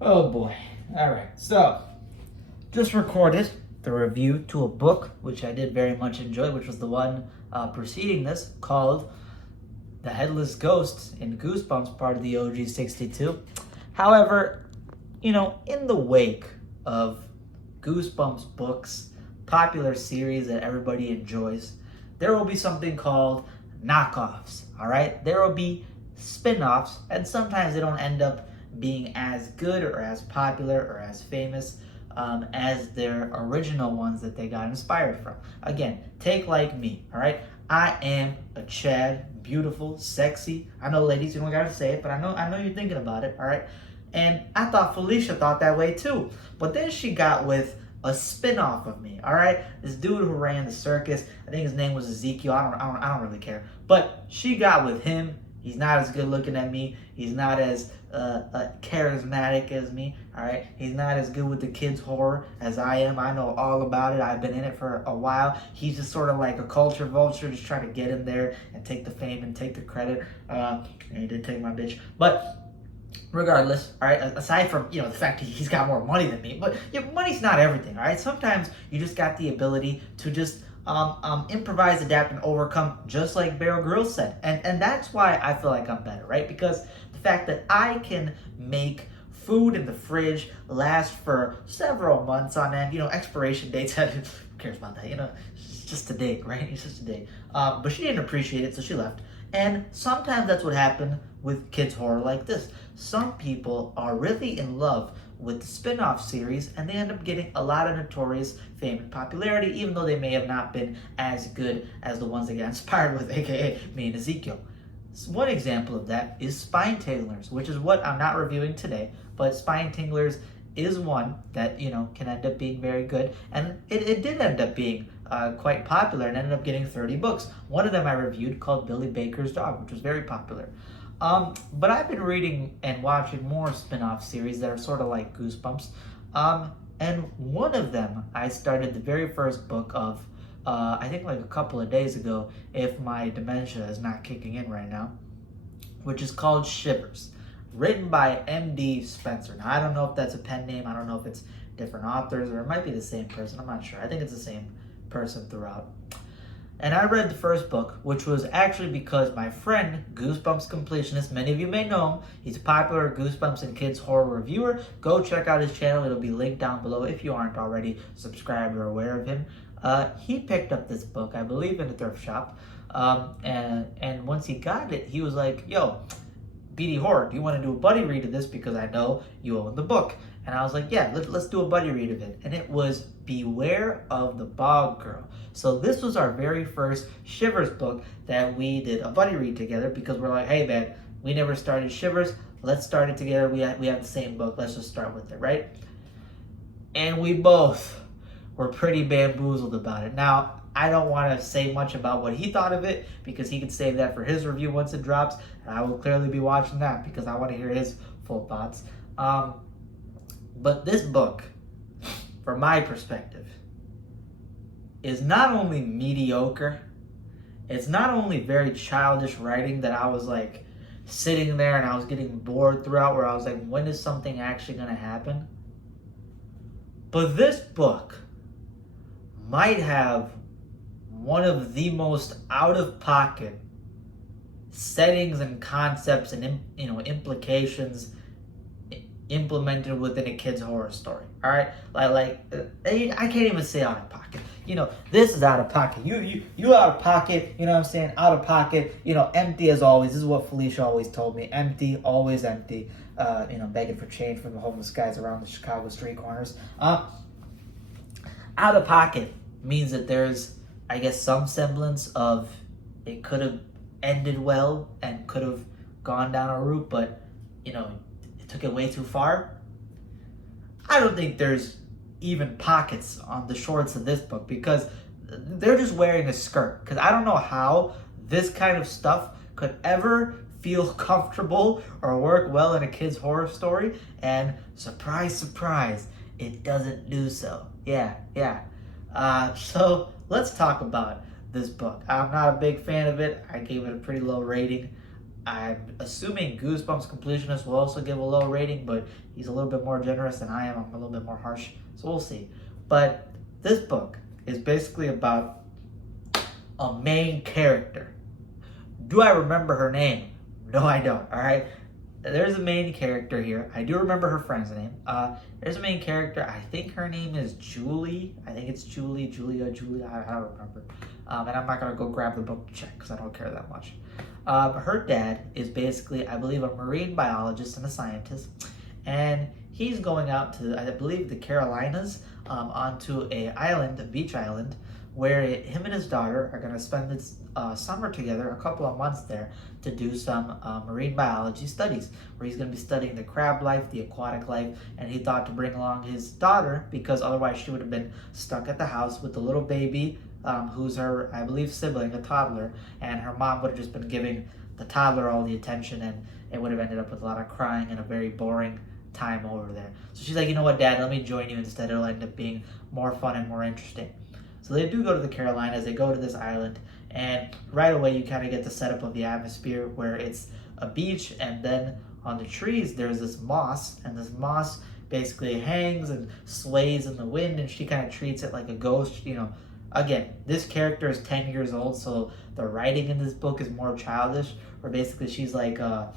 Oh boy. All right. So, just recorded the review to a book, which I did very much enjoy, which was the one preceding this, called The Headless Ghost in Goosebumps, part of the OG 62. However, in the wake of Goosebumps books, popular series that everybody enjoys, there will be something called knockoffs, all right? There will be spin-offs, and sometimes they don't end up being as good or as popular or as famous as their original ones that they got inspired from. Again, take like me, all right? I am a Chad, beautiful, sexy. I know, ladies, you don't gotta say it, but I know you're thinking about it, all right? And I thought Felicia thought that way too. But then she got with a spin-off of me, all right? This dude who ran the circus, I think his name was Ezekiel. I don't really care. But she got with him. He's not as good looking as me. He's not as charismatic as me, all right? He's not as good with the kids' horror as I am. I know all about it. I've been in it for a while. He's just sort of like a culture vulture, just trying to get in there and take the fame and take the credit. And he did take my bitch. But regardless, all right, aside from the fact he's got more money than me, but money's not everything, all right? Sometimes you just got the ability to just improvise, adapt, and overcome, just like Bear Grylls said. And that's why I feel like I'm better, right? Because the fact that I can make food in the fridge last for several months on end, expiration dates, who cares about that? It's just a date, right? It's just a date. But she didn't appreciate it, so she left. And sometimes that's what happened with kids' horror like this. Some people are really in love with the spin-off series, and they end up getting a lot of notorious fame and popularity, even though they may have not been as good as the ones they got inspired with, aka me and Ezekiel. So one example of that is Spine Tinglers, which is what I'm not reviewing today, but Spine Tinglers is one that can end up being very good, and it did end up being quite popular and ended up getting 30 books. One of them I reviewed called Billy Baker's Dog, which was very popular. But I've been reading and watching more spin-off series that are sort of like Goosebumps. And one of them I started the very first book of, I think like a couple of days ago, if my dementia is not kicking in right now, which is called Shivers, written by M.D. Spencer. Now, I don't know if that's a pen name. I don't know if it's different authors, or it might be the same person. I'm not sure. I think it's the same person throughout. And I read the first book, which was actually because my friend, Goosebumps Completionist, many of you may know him, he's a popular Goosebumps and Kids horror reviewer. Go check out his channel. It'll be linked down below if you aren't already subscribed or aware of him. He picked up this book, I believe, in a thrift shop. And once he got it, he was like, yo, BD Horror, do you want to do a buddy read of this? Because I know you own the book. And I was like, yeah, let's do a buddy read of it. And it was Beware of the Bog Girl. So this was our very first Shivers book that we did a buddy read together, because we're like, hey man, we never started Shivers. Let's start it together. We have the same book. Let's just start with it, right? And we both were pretty bamboozled about it. Now, I don't want to say much about what he thought of it, because he could save that for his review once it drops. And I will clearly be watching that because I want to hear his full thoughts. But this book, from my perspective, is not only mediocre, it's not only very childish writing that I was like sitting there and I was getting bored throughout, where I was like, when is something actually going to happen? But this book might have one of the most out-of-pocket settings and concepts and implications implemented within a kid's horror story. All right, like I can't even say out of pocket. This is out of pocket. You out of pocket. You know what I'm saying? Out of pocket. Empty as always. This is what Felicia always told me. Empty, always empty. Begging for change from the homeless guys around the Chicago street corners. Out of pocket means that there's, I guess, some semblance of it could have ended well and could have gone down a route, but it took it way too far. I don't think there's even pockets on the shorts of this book, because they're just wearing a skirt. Because I don't know how this kind of stuff could ever feel comfortable or work well in a kid's horror story, and surprise, surprise, it doesn't do so. Yeah. So let's talk about this book. I'm not a big fan of it. I gave it a pretty low rating. I'm assuming Goosebumps Completionist will also give a low rating, but he's a little bit more generous than I am. I'm a little bit more harsh, so we'll see. But this book is basically about a main character. Do I remember her name? No, I don't. All right. There's a main character here. I do remember her friend's name. There's a main character. I think her name is Julie. I think it's Julia. I don't remember. And I'm not going to go grab the book to check because I don't care that much. Her dad is basically, I believe, a marine biologist and a scientist. And he's going out to, I believe, the Carolinas, onto a island, a beach island, where him and his daughter are going to spend this summer together, a couple of months there, to do some marine biology studies, where he's going to be studying the crab life, the aquatic life, and he thought to bring along his daughter because otherwise she would have been stuck at the house with the little baby, who's her, I believe, sibling, a toddler, and her mom would have just been giving the toddler all the attention, and it would have ended up with a lot of crying and a very boring time over there. So she's like, you know what, Dad, let me join you instead. It'll end up being more fun and more interesting. So they do go to the Carolinas, they go to this island, and right away you kind of get the setup of the atmosphere where it's a beach, and then on the trees there's this moss, and this moss basically hangs and sways in the wind, and she kind of treats it like a ghost. Again, this character is 10 years old, so the writing in this book is more childish, where basically she's like, oh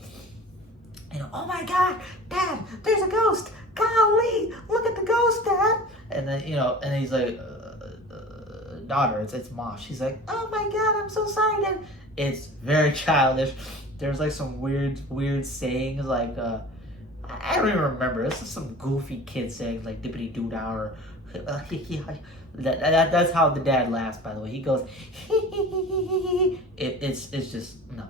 my God, Dad, there's a ghost, golly, look at the ghost, Dad. And then, and then he's like, daughter, it's Moss. She's like, oh my God, I'm so sorry, Dad. It's very childish. There's like some weird sayings, like, I don't even remember. This is some goofy kid saying, like, dippity doo dah, or that's how the dad laughs, by the way. He goes, it's just, no.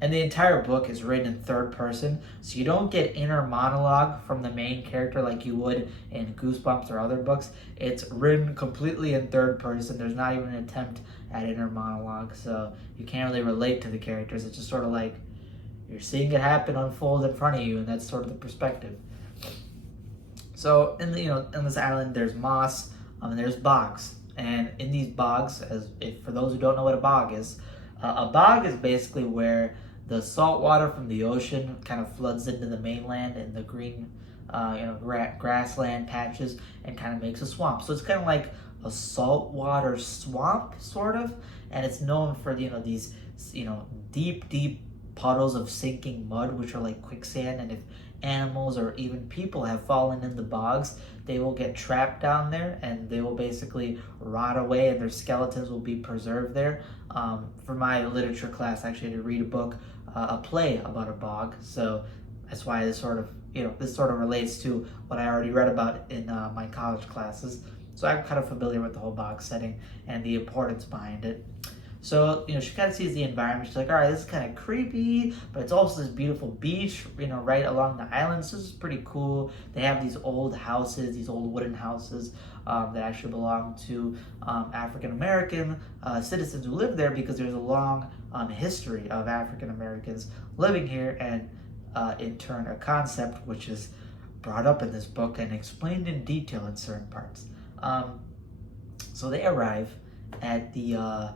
And the entire book is written in third person, so you don't get inner monologue from the main character like you would in Goosebumps or other books. It's written completely in third person. There's not even an attempt at inner monologue, so you can't really relate to the characters. It's just sort of like you're seeing it happen unfold in front of you, and that's sort of the perspective. So in this island, there's moss, and there's bogs, and in these bogs, for those who don't know what a bog is basically where the salt water from the ocean kind of floods into the mainland and the green, grassland patches and kind of makes a swamp. So it's kind of like a saltwater swamp, sort of, and it's known for these deep puddles of sinking mud, which are like quicksand. And if animals or even people have fallen in the bogs, they will get trapped down there and they will basically rot away, and their skeletons will be preserved there. For my literature class, I actually had to read a play about a bog, so that's why this sort of relates to what I already read about in my college classes. So I'm kind of familiar with the whole bog setting and the importance behind it. So, she kind of sees the environment. She's like, all right, this is kind of creepy, but it's also this beautiful beach, right along the island. So this is pretty cool. They have these old houses, these old wooden houses that actually belong to African-American citizens who live there, because there's a long history of African-Americans living here, and in turn a concept which is brought up in this book and explained in detail in certain parts. So they arrive at the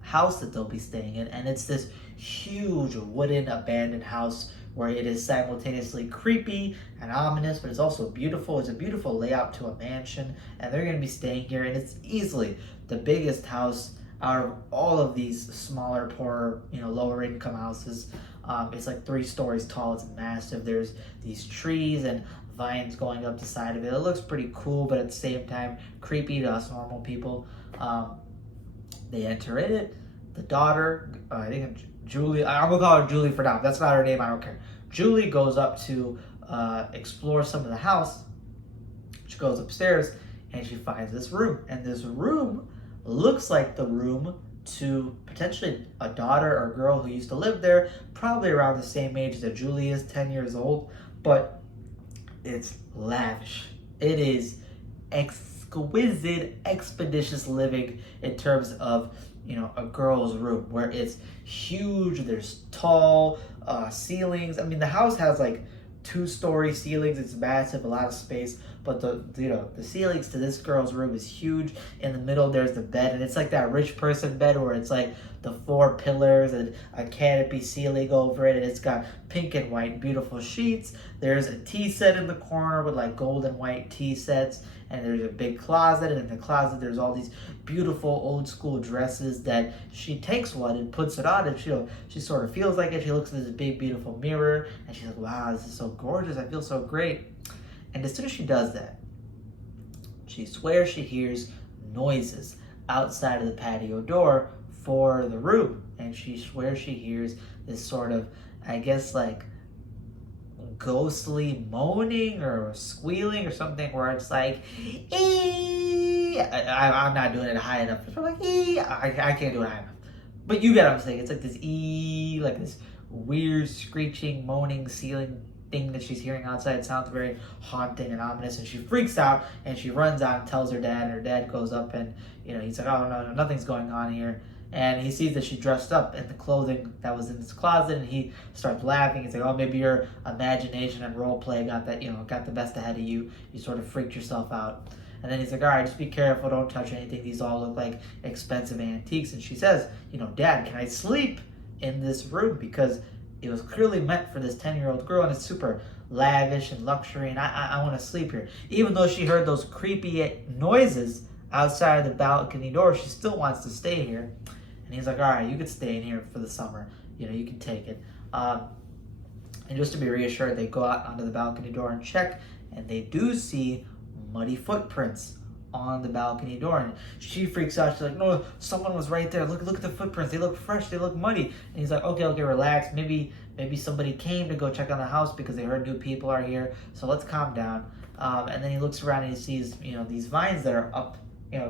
house that they'll be staying in, and it's this huge wooden abandoned house where it is simultaneously creepy and ominous, but it's also beautiful. It's a beautiful layout to a mansion, and they're going to be staying here, and it's easily the biggest house out of all of these smaller, poorer, lower income houses. It's like 3 stories tall. It's massive. There's these trees and vines going up the side of it. It looks pretty cool, but at the same time creepy to us normal people. They enter in it. The daughter, I think Julie, I'm going to call her Julie for now. If that's not her name, I don't care. Julie goes up to explore some of the house. She goes upstairs and she finds this room. And this room looks like the room to potentially a daughter or girl who used to live there, probably around the same age that Julie is, 10 years old. But it's lavish. It is exquisite, expeditious living in terms of a girl's room, where it's huge. There's tall ceilings. I mean, the house has like 2-story ceilings. It's massive, a lot of space, but the ceilings to this girl's room is huge. In the middle there's the bed, and it's like that rich person bed where it's like the 4 pillars and a canopy ceiling over it, and it's got pink and white beautiful sheets. There's a tea set in the corner with like gold and white tea sets, and there's a big closet, and in the closet there's all these beautiful old school dresses that she takes one and puts it on, and she sort of feels like it. She looks at this big beautiful mirror and she's like, wow, this is so gorgeous, I feel so great. And as soon as she does that, she swears she hears noises outside of the patio door for the room, and she swears she hears this sort of, I guess, like ghostly moaning or squealing or something, where it's like, ee! I'm not doing it high enough. It's like, ee! I can't do it high enough. But you get what I'm saying. It's like this ee, like this weird screeching, moaning ceiling thing that she's hearing outside. It sounds very haunting and ominous, and she freaks out and she runs out and tells her dad, and her dad goes up and, he's like, oh, no, nothing's going on here. And he sees that she dressed up in the clothing that was in this closet, and he starts laughing. He's like, oh, maybe your imagination and role play got the best ahead of you. You sort of freaked yourself out. And then he's like, all right, just be careful. Don't touch anything. These all look like expensive antiques. And she says, Dad, can I sleep in this room? Because it was clearly meant for this 10-year-old girl, and it's super lavish and luxury, and I want to sleep here. Even though she heard those creepy noises outside of the balcony door, she still wants to stay here. And he's like, all right, you can stay in here for the summer. You can take it. And just to be reassured, they go out onto the balcony door and check, and they do see muddy footprints on the balcony door. And she freaks out. She's like, no, someone was right there. Look at the footprints. They look fresh. They look muddy. And he's like, okay, relax. Maybe somebody came to go check on the house because they heard new people are here. So let's calm down. And then he looks around and he sees, these vines that are up,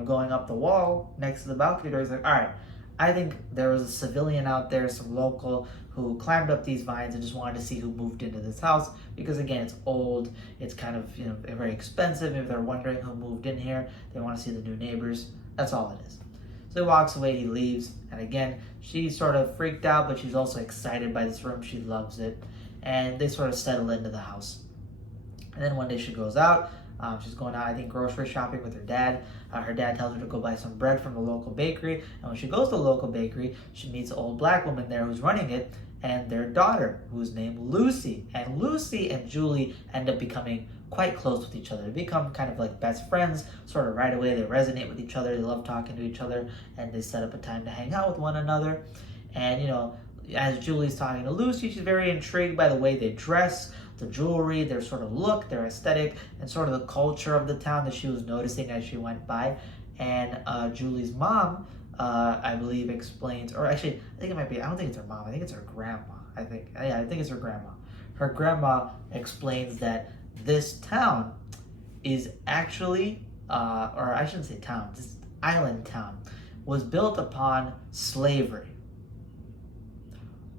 going up the wall next to the balcony door. He's like, all right, I think there was a civilian out there, some local, who climbed up these vines and just wanted to see who moved into this house, because again, it's old, it's kind of, very expensive. Maybe they're wondering who moved in here. They want to see the new neighbors. That's all it is. So he walks away, he leaves, and again, she's sort of freaked out, but she's also excited by this room. She loves it, and they sort of settle into the house. And then one day she goes out. She's going out, I think, grocery shopping with her dad. Her dad tells her to go buy some bread from the local bakery. And when she goes to the local bakery, she meets an old black woman there who's running it, and their daughter, who's named Lucy. And Lucy and Julie end up becoming quite close with each other. They become kind of like best friends, sort of right away. They resonate with each other. They love talking to each other, and they set up a time to hang out with one another. And, as Julie's talking to Lucy, she's very intrigued by the way they dress, the jewelry, their sort of look, their aesthetic, and sort of the culture of the town that she was noticing as she went by. And Julie's mom, I believe, explains, or actually, I think it might be, I don't think it's her mom, I think it's her grandma. I think it's her grandma. Her grandma explains that this town is actually, or I shouldn't say town, this island town, was built upon slavery.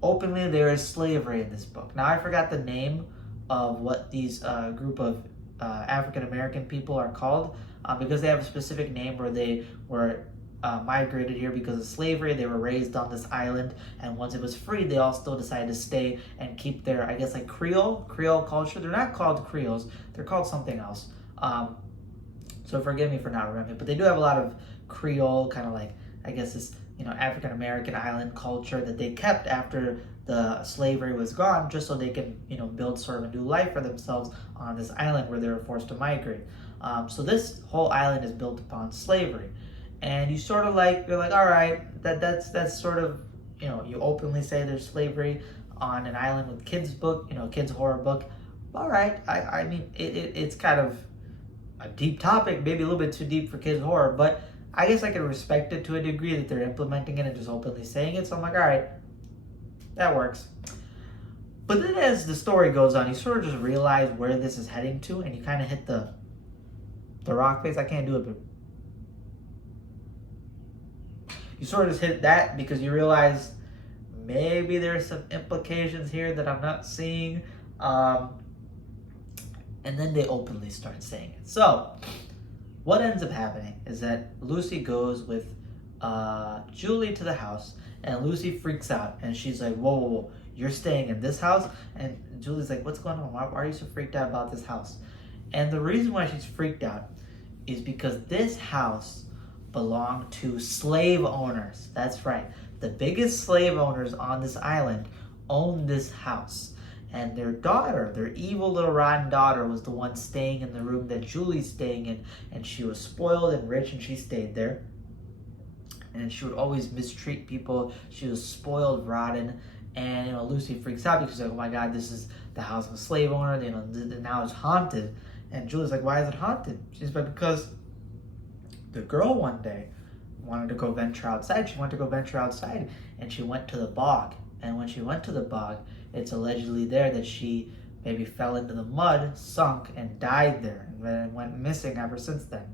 Openly, there is slavery in this book. Now, I forgot the name of what these group of African American people are called, because they have a specific name where they were migrated here because of slavery. They were raised on this island, and once it was free, they all still decided to stay and keep their, I guess, like Creole culture. They're not called Creoles. They're called something else. So forgive me for not remembering, but they do have a lot of Creole, kind of like, I guess, this African American island culture that they kept after the slavery was gone, just so they can build sort of a new life for themselves on this island where they were forced to migrate. So this whole island is built upon slavery, and you sort of you're like, all right, that's sort of, you openly say there's slavery on an island with kids horror book. All right, I mean it's kind of a deep topic, maybe a little bit too deep for kids horror, but I guess I can respect it to a degree that they're implementing it and just openly saying it. So I'm like, all right, that works. But then as the story goes on, you sort of just realize where this is heading to, and you kind of hit the rock face. I can't do it, but you sort of just hit that because you realize maybe there's some implications here that I'm not seeing. And then they openly start saying it. So what ends up happening is that Lucy goes with Julie to the house, and Lucy freaks out, and she's like, whoa, you're staying in this house? And Julie's like, what's going on? Why are you so freaked out about this house? And the reason why she's freaked out is because this house belonged to slave owners. That's right. the biggest slave owners on this island, owned this house. And their daughter, their evil little rotten daughter, was the one staying in the room that Julie's staying in. And she was spoiled and rich, and she stayed there. And she would always mistreat people. She was spoiled, rotten. And Lucy freaks out because she's like, oh my God, this is the house of a slave owner. Now it's haunted. And Julie's like, why is it haunted? She's like, because the girl one day wanted to go venture outside. She wanted to go venture outside, and she went to the bog. And when she went to the bog, it's allegedly there that she maybe fell into the mud, sunk, and died there, and then went missing ever since then.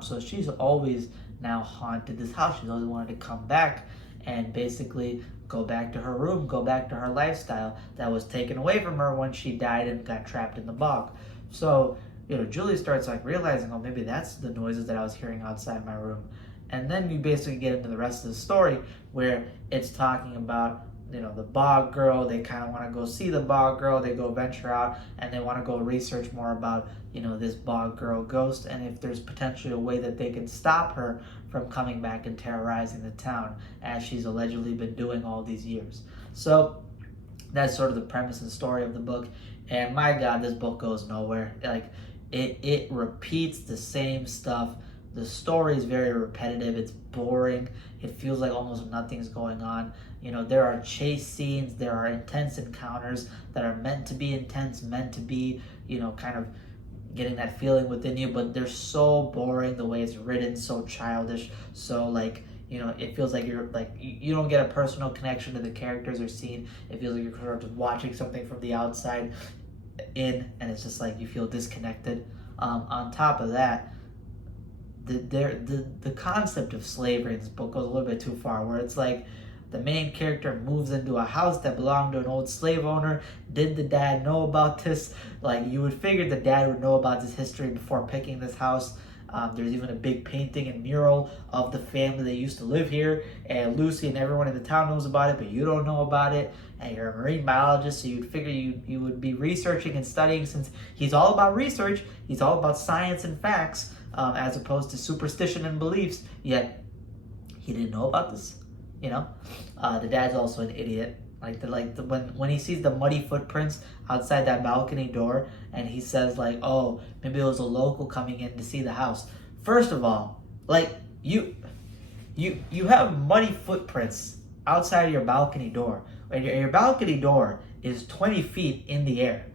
So she's always now haunted this house. She's always wanted to come back and basically go back to her room, go back to her lifestyle that was taken away from her when she died and got trapped in the bog. So, Julie starts realizing, oh, maybe that's the noises that I was hearing outside my room. And then you basically get into the rest of the story where it's talking about, the bog girl. They kind of want to go see the bog girl. They go venture out and they want to go research more about, this bog girl ghost, and if there's potentially a way that they can stop her from coming back and terrorizing the town as she's allegedly been doing all these years. So that's sort of the premise and story of the book. And my God, this book goes nowhere. It repeats the same stuff. The story is very repetitive. It's boring. It feels like almost nothing's going on. There are chase scenes. There are intense encounters that are meant to be intense, meant to be, kind of getting that feeling within you. But they're so boring the way it's written, so childish. So it feels like you don't get a personal connection to the characters or scene. It feels like you're sort of just watching something from the outside in, and it's just you feel disconnected. On top of that, the concept of slavery in this book goes a little bit too far, where it's the main character moves into a house that belonged to an old slave owner. Did the dad know about this? You would figure the dad would know about this history before picking this house. There's even a big painting and mural of the family that used to live here, and Lucy and everyone in the town knows about it, but you don't know about it, and you're a marine biologist, so you'd figure you would be researching and studying, since he's all about research, he's all about science and facts, as opposed to superstition and beliefs, yet he didn't know about this, The dad's also an idiot. When he sees the muddy footprints outside that balcony door, and he says oh, maybe it was a local coming in to see the house. First of all, you have muddy footprints outside of your balcony door. And your balcony door is 20 feet in the air,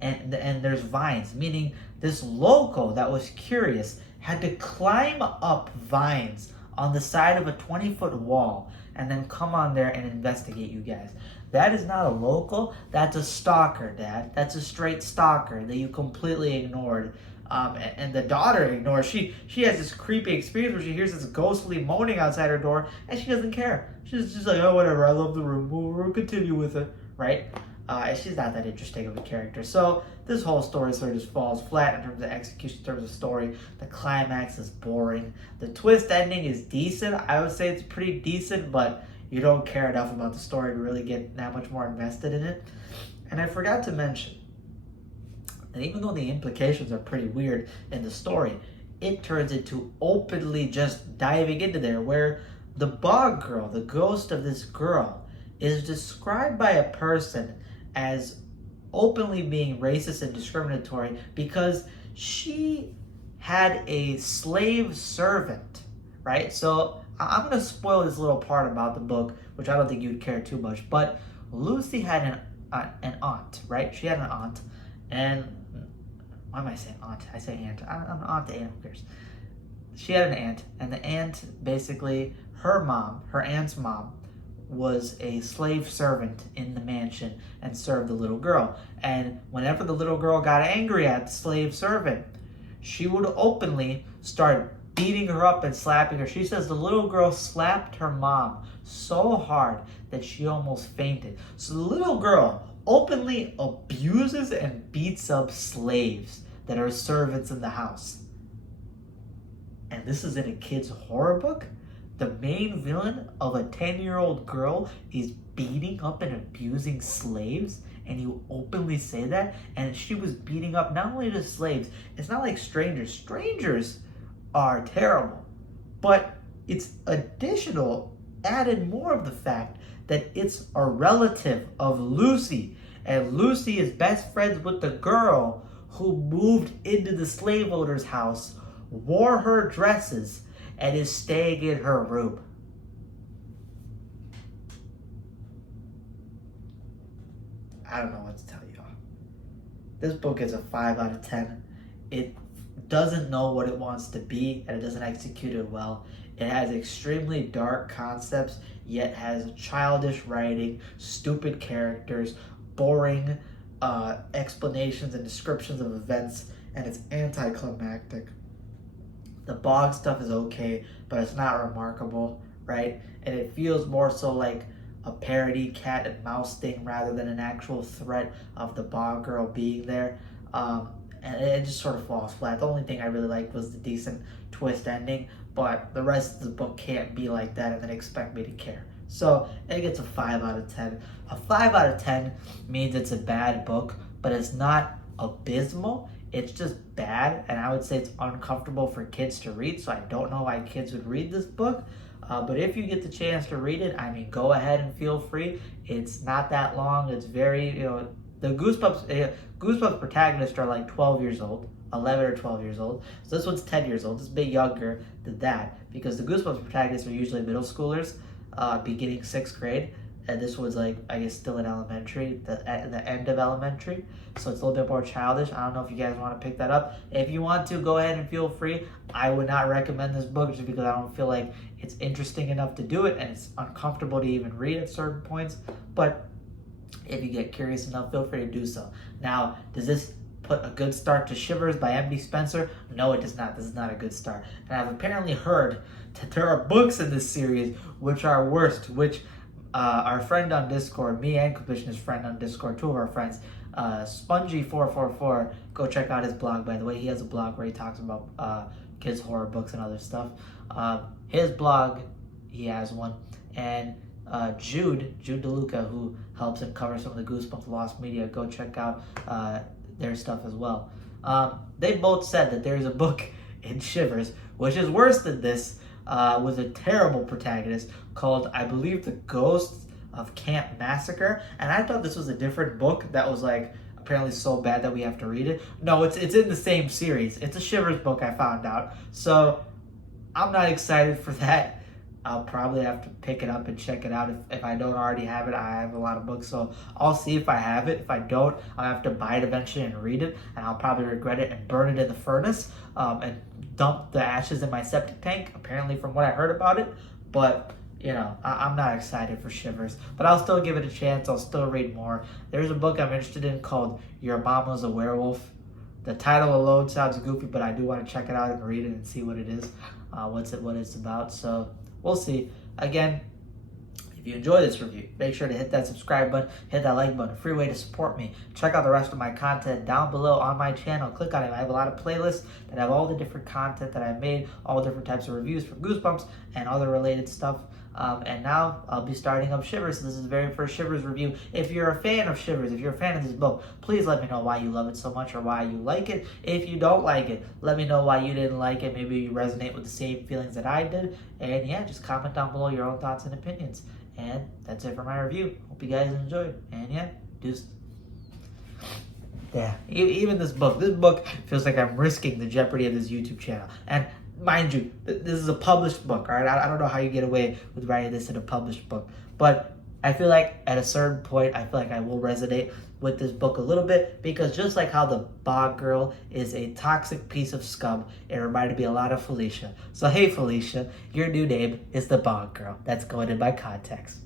and there's vines, meaning this local that was curious had to climb up vines on the side of a 20-foot wall and then come on there and investigate you guys. That is not a local. That's a stalker, Dad. That's a straight stalker that you completely ignored. And the daughter ignores. She has this creepy experience where she hears this ghostly moaning outside her door, and she doesn't care. She's just oh, whatever, I love the room. We'll continue with it, right? And she's not that interesting of a character. So this whole story sort of just falls flat in terms of execution, in terms of story. The climax is boring. The twist ending is decent. I would say it's pretty decent, but you don't care enough about the story to really get that much more invested in it. And I forgot to mention, and even though the implications are pretty weird in the story, it turns into openly just diving into there, where the bog girl, the ghost of this girl, is described by a person as openly being racist and discriminatory because she had a slave servant, right? So I'm going to spoil this little part about the book, which I don't think you'd care too much, but Lucy had an aunt, right? She had an aunt, and why am I saying aunt? I say aunt. I'm an aunt to aunt, who cares? She had an aunt, and the aunt, basically, her aunt's mom, was a slave servant in the mansion and served the little girl. And whenever the little girl got angry at the slave servant, she would openly start beating her up and slapping her. She says the little girl slapped her mom so hard that she almost fainted. So the little girl openly abuses and beats up slaves that are servants in the house. And this is in a kid's horror book? The main villain of a 10-year-old girl is beating up and abusing slaves, and you openly say that? And she was beating up not only the slaves, it's not like strangers. Strangers are terrible, but it's additional added more of the fact that it's a relative of Lucy, and Lucy is best friends with the girl who moved into the slave owner's house, wore her dresses, and is staying in her room. I don't know what to tell y'all. This book is a 5 out of 10. It doesn't know what it wants to be, and it doesn't execute it well. It has extremely dark concepts, yet has childish writing, stupid characters, boring explanations and descriptions of events, and it's anticlimactic. The bog stuff is okay, but it's not remarkable, right? And it feels more so like a parody cat and mouse thing rather than an actual threat of the bog girl being there. And it just sort of falls flat. The only thing I really liked was the decent twist ending, but the rest of the book can't be like that and then expect me to care. So it gets a 5 out of 10. A 5 out of 10 means it's a bad book, but it's not abysmal. It's just bad, and I would say it's uncomfortable for kids to read, so I don't know why kids would read this book. But if you get the chance to read it, I mean, go ahead and feel free. It's not that long. It's very, the Goosebumps protagonists are like 12 years old, 11 or 12 years old. So this one's 10 years old. It's a bit younger than that because the Goosebumps protagonists are usually middle schoolers, beginning 6th grade. And this was like, I guess, still in elementary, the end of elementary. So it's a little bit more childish. I don't know if you guys want to pick that up. If you want to, go ahead and feel free. I would not recommend this book just because I don't feel like it's interesting enough to do it, and it's uncomfortable to even read at certain points. But if you get curious enough, feel free to do so. Now, does this put a good start to Shivers by M.D. Spencer? No, it does not. This is not a good start. And I've apparently heard that there are books in this series which are worse, which our friend on Discord, me and Commissioner's friend on Discord, two of our friends, Spongy444, go check out his blog, by the way. He has a blog where he talks about kids' horror books and other stuff. His blog, he has one, and Jude DeLuca, who helps and covers some of the Goosebumps Lost media, go check out their stuff as well. They both said that there's a book in Shivers, which is worse than this, with a terrible protagonist called, I believe, The Ghosts of Camp Massacre. And I thought this was a different book that was like apparently so bad that we have to read it. No, it's in the same series. It's a Shivers book, I found out. So I'm not excited for that. I'll probably have to pick it up and check it out. If I don't already have it, I have a lot of books, so I'll see if I have it. If I don't, I'll have to buy it eventually and read it, and I'll probably regret it and burn it in the furnace and dump the ashes in my septic tank, apparently from what I heard about it. But, I'm not excited for Shivers, but I'll still give it a chance. I'll still read more. There's a book I'm interested in called Your Mama's a Werewolf. The title alone sounds goofy, but I do want to check it out and read it and see what it is, what it's about. So we'll see. Again, if you enjoy this review, make sure to hit that subscribe button, hit that like button, a free way to support me. Check out the rest of my content down below on my channel. Click on it. I have a lot of playlists that have all the different content that I've made, all different types of reviews for Goosebumps and other related stuff. And now I'll be starting up Shivers. This is the very first Shivers review. If you're a fan of Shivers, if you're a fan of this book, please let me know why you love it so much or why you like it. If you don't like it, let me know why you didn't like it. Maybe you resonate with the same feelings that I did. And yeah, just comment down below your own thoughts and opinions. And that's it for my review. Hope you guys enjoyed. And yeah, just... yeah, even this book feels like I'm risking the jeopardy of this YouTube channel. And mind you, this is a published book, all right? I don't know how you get away with writing this in a published book. But I feel like at a certain point, I feel like I will resonate with this book a little bit, because just like how the Bog Girl is a toxic piece of scum, it reminded me a lot of Felicia. So hey Felicia, your new name is the Bog Girl. That's going in my context.